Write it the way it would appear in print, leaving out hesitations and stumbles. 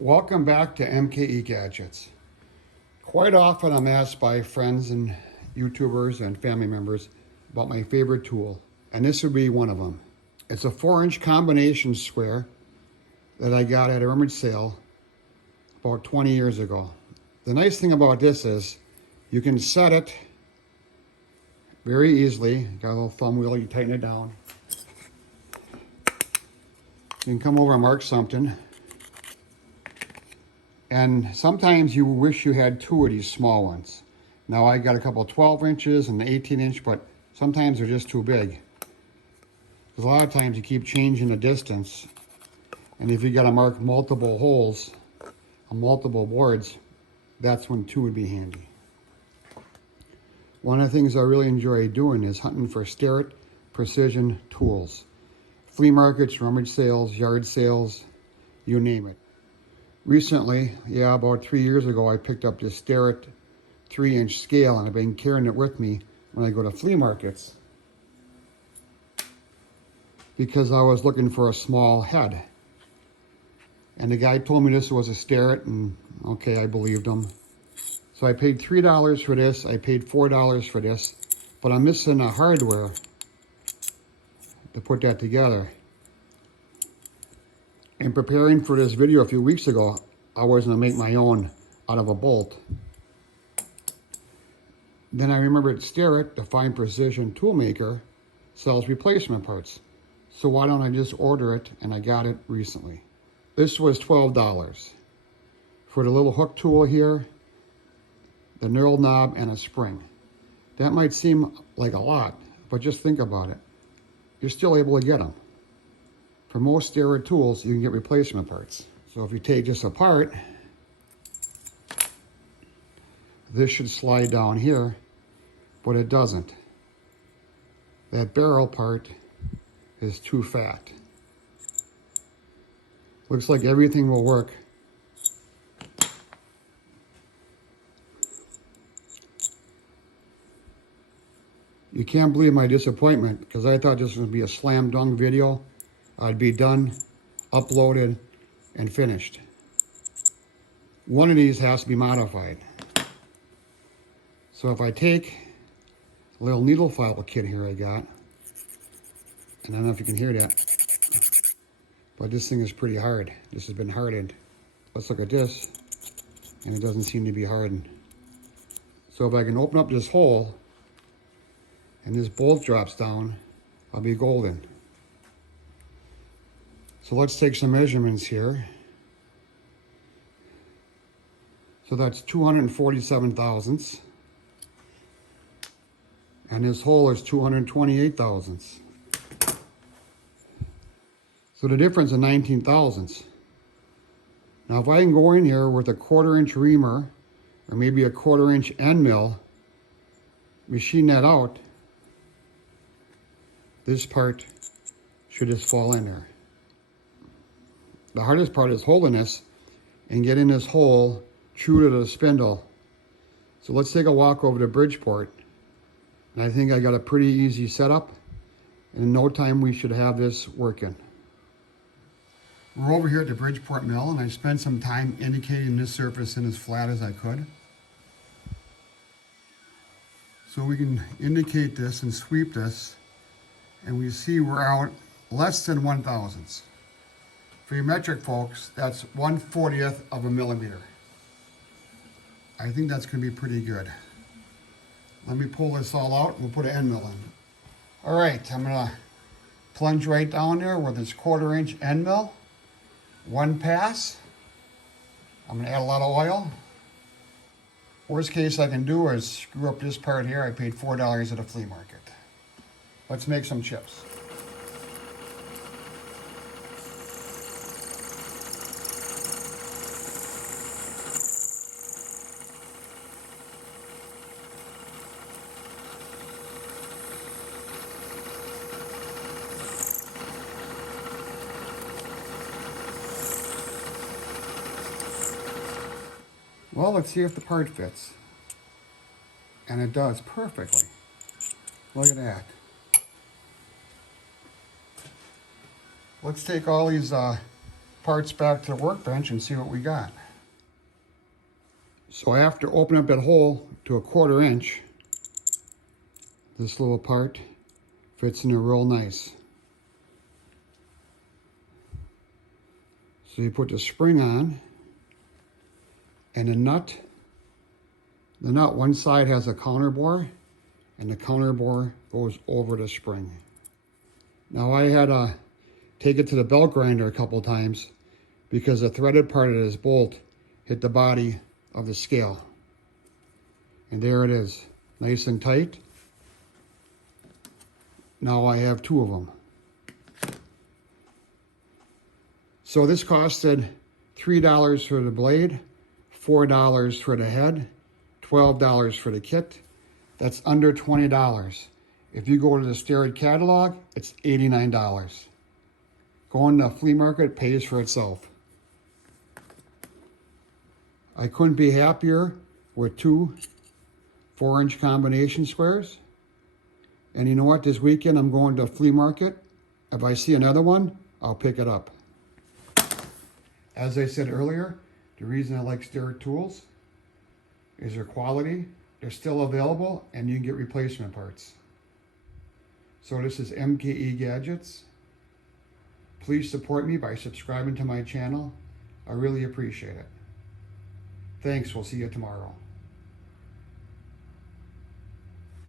Welcome back to MKE Gadgets. Quite often I'm asked by friends and YouTubers and family members about my favorite tool, and this would be one of them. It's a 4-inch combination square that I got at a rummage sale about 20 years ago. The nice thing about this is you can set it very easily. Got a little thumb wheel, you tighten it down. You can come over and mark something. And sometimes you wish you had two of these small ones. Now I got a couple 12 inches and an 18 inch, but sometimes they're just too big. Because a lot of times you keep changing the distance. And if you got to mark multiple holes on multiple boards, that's when two would be handy. One of the things I really enjoy doing is hunting for Starrett precision tools. Flea markets, rummage sales, yard sales, you name it. Recently, about 3 years ago, I picked up this Starrett 3-inch scale, and I've been carrying it with me when I go to flea markets because I was looking for a small head. And the guy told me this was a Starrett, and okay, I believed him. So I paid $3 for this, I paid $4 for this, but I'm missing the hardware to put that together. In preparing for this video a few weeks ago, I was going to make my own out of a bolt. Then I remembered Starrett, the fine precision tool maker, sells replacement parts. So why don't I just order it, and I got it recently. This was $12 for the little hook tool here, the knurled knob, and a spring. That might seem like a lot, but just think about it. You're still able to get them. For most Starrett tools, you can get replacement parts. So if you take this apart, this should slide down here, but it doesn't. That barrel part is too fat. Looks like everything will work. You can't believe my disappointment, because I thought this would be a slam dunk video. I'd be done, uploaded, and finished. One of these has to be modified. So if I take a little needle file kit here I got, and I don't know if you can hear that, but this thing is pretty hard. This has been hardened. Let's look at this, and it doesn't seem to be hardened. So if I can open up this hole, and this bolt drops down, I'll be golden. So let's take some measurements here. So that's 247 thousandths. And this hole is 228 thousandths. So the difference is 19 thousandths. Now if I can go in here with a 1/4 inch reamer, or maybe a 1/4 inch end mill, machine that out, this part should just fall in there. The hardest part is holding this and getting this hole true to the spindle. So let's take a walk over to Bridgeport. And I think I got a pretty easy setup. And in no time we should have this working. We're over here at the Bridgeport mill, and I spent some time indicating this surface in as flat as I could. So we can indicate this and sweep this, and we see we're out less than 1/1000th. For your metric folks, that's 1/40th of a millimeter. I think that's going to be pretty good. Let me pull this all out and we'll put an end mill in. All right, I'm going to plunge right down there with this 1/4 inch end mill. One pass. I'm going to add a lot of oil. Worst case I can do is screw up this part here. I paid $4 at a flea market. Let's make some chips. Well, let's see if the part fits. And it does perfectly. Look at that. Let's take all these parts back to the workbench and see what we got. So I have to open up that hole to 1/4 inch. This little part fits in there real nice. So you put the spring on, and the nut, one side has a counter bore, and the counter bore goes over the spring. Now I had to take it to the belt grinder a couple times because the threaded part of this bolt hit the body of the scale. And there it is, nice and tight. Now I have 2 of them. So this costed $3 for the blade, $4 for the head, $12 for the kit. That's under $20. If you go to the Starrett catalog, it's $89. Going to a flea market pays for itself. I couldn't be happier with 2 4-inch combination squares. And you know what? This weekend I'm going to a flea market. If I see another one, I'll pick it up. As I said earlier, the reason I like Starrett tools is their quality. They're still available and you can get replacement parts. So this is MKE Gadgets. Please support me by subscribing to my channel. I really appreciate it. Thanks, we'll see you tomorrow.